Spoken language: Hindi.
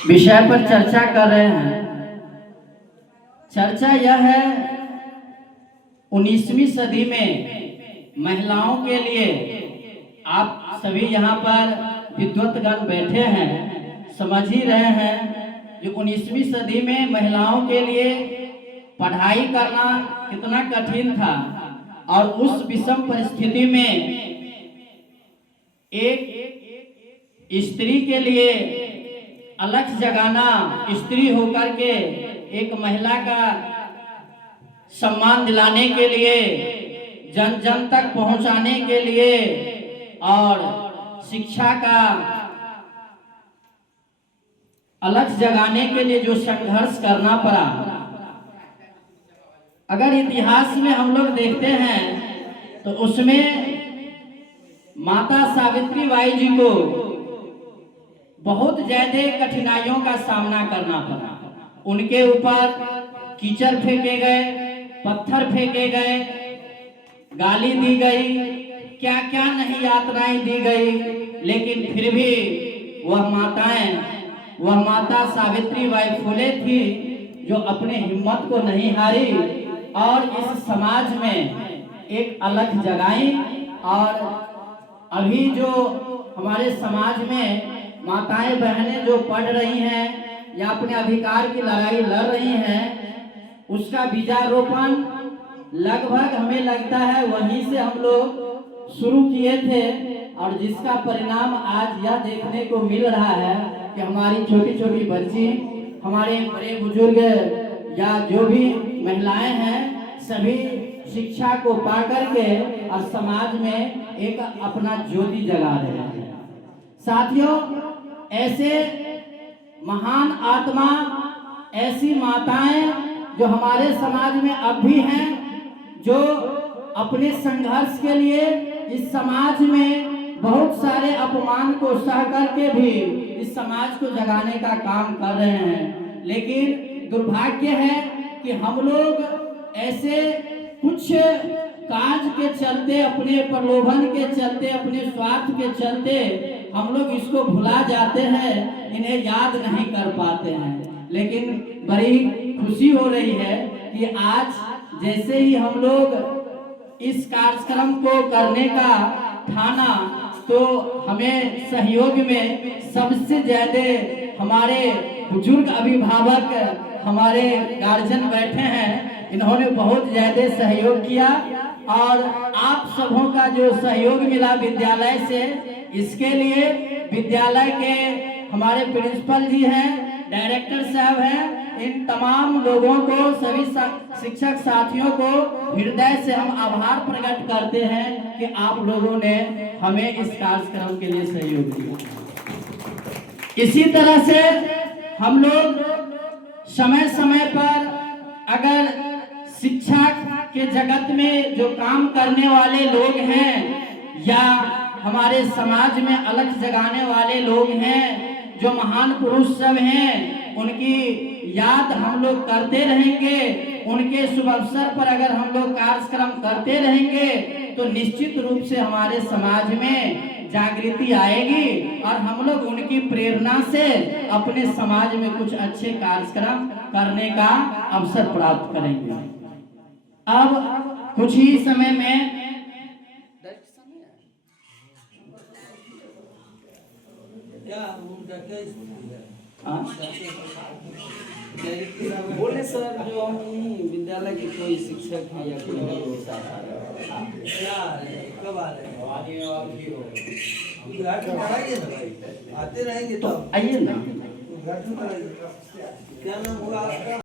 विषय पर चर्चा कर रहे हैं। चर्चा यह है 19वीं सदी में महिलाओं के लिए। आप सभी यहाँ पर विद्वतगण बैठे हैं, समझ ही रहे हैं जो 19वीं सदी में महिलाओं के लिए पढ़ाई करना कितना कठिन था, और उस विषम परिस्थिति में एक स्त्री के लिए अलख जगाना, स्त्री होकर के एक महिला का सम्मान दिलाने के लिए, जन जन तक पहुंचाने के लिए और शिक्षा का अलख जगाने के लिए जो संघर्ष करना पड़ा। अगर इतिहास में हम लोग देखते हैं तो उसमें माता सावित्री बाई जी को बहुत ज्यादा कठिनाइयों का सामना करना पड़ा। उनके ऊपर कीचड़ फेंके गए, पत्थर फेंके गए, गाली दी गई, क्या क्या नहीं यातनाएं दी गई, लेकिन फिर भी वह माता सावित्री बाई फुले थी जो अपने हिम्मत को नहीं हारी और इस समाज में एक अलख जगाई। और अभी जो हमारे समाज में माताएं बहनें जो पढ़ रही हैं या अपने अधिकार की लड़ाई लड़ रही हैं, उसका बीजारोपण लगभग हमें लगता है वहीं से हम लोग शुरू किए थे, और जिसका परिणाम आज यह देखने को मिल रहा है कि हमारी छोटी छोटी बच्ची, हमारे बड़े बुजुर्ग या जो भी महिलाएं हैं, सभी शिक्षा को पा करके और समाज में एक अपना ज्योति जगा रहे हैं। साथियों, ऐसे महान आत्मा, ऐसी माताएं जो हमारे समाज में अब भी हैं, जो अपने संघर्ष के लिए इस समाज में बहुत सारे अपमान को सह करके भी इस समाज को जगाने का काम कर रहे हैं। लेकिन दुर्भाग्य है कि हम लोग ऐसे कुछ कार्य के चलते, अपने प्रलोभन के चलते, अपने स्वार्थ के चलते हम लोग इसको भुला जाते हैं, इन्हें याद नहीं कर पाते हैं। लेकिन बड़ी खुशी हो रही है कि आज जैसे ही हम लोग इस कार्यक्रम को करने का ठाना, तो हमें सहयोग में सबसे ज्यादा हमारे बुजुर्ग अभिभावक, हमारे गार्जियन बैठे हैं, इन्होंने बहुत ज्यादा सहयोग किया। और आप सबों का जो सहयोग मिला विद्यालय से, इसके लिए विद्यालय के हमारे प्रिंसिपल जी हैं, डायरेक्टर साहब हैं, इन तमाम लोगों को, सभी शिक्षक साथियों को हृदय से हम आभार प्रकट करते हैं कि आप लोगों ने हमें इस कार्यक्रम के लिए सहयोग दिया। इसी तरह से हम लोग समय समय पर अगर शिक्षा के जगत में जो काम करने वाले लोग हैं या हमारे समाज में अलख जगाने वाले लोग हैं, जो महान पुरुष सब हैं, उनकी याद हम लोग करते रहेंगे। उनके शुभ अवसर पर अगर हम लोग कार्यक्रम करते रहेंगे तो निश्चित रूप से हमारे समाज में जागृति आएगी और हम लोग उनकी प्रेरणा से अपने समाज में कुछ अच्छे कार्यक्रम करने का अवसर प्राप्त करेंगे। अब कुछ ही समय में बोले सर, जो हम विद्यालय के कोई शिक्षक हैं या कोई आते रहेंगे तो आइए ना। क्या नाम होगा?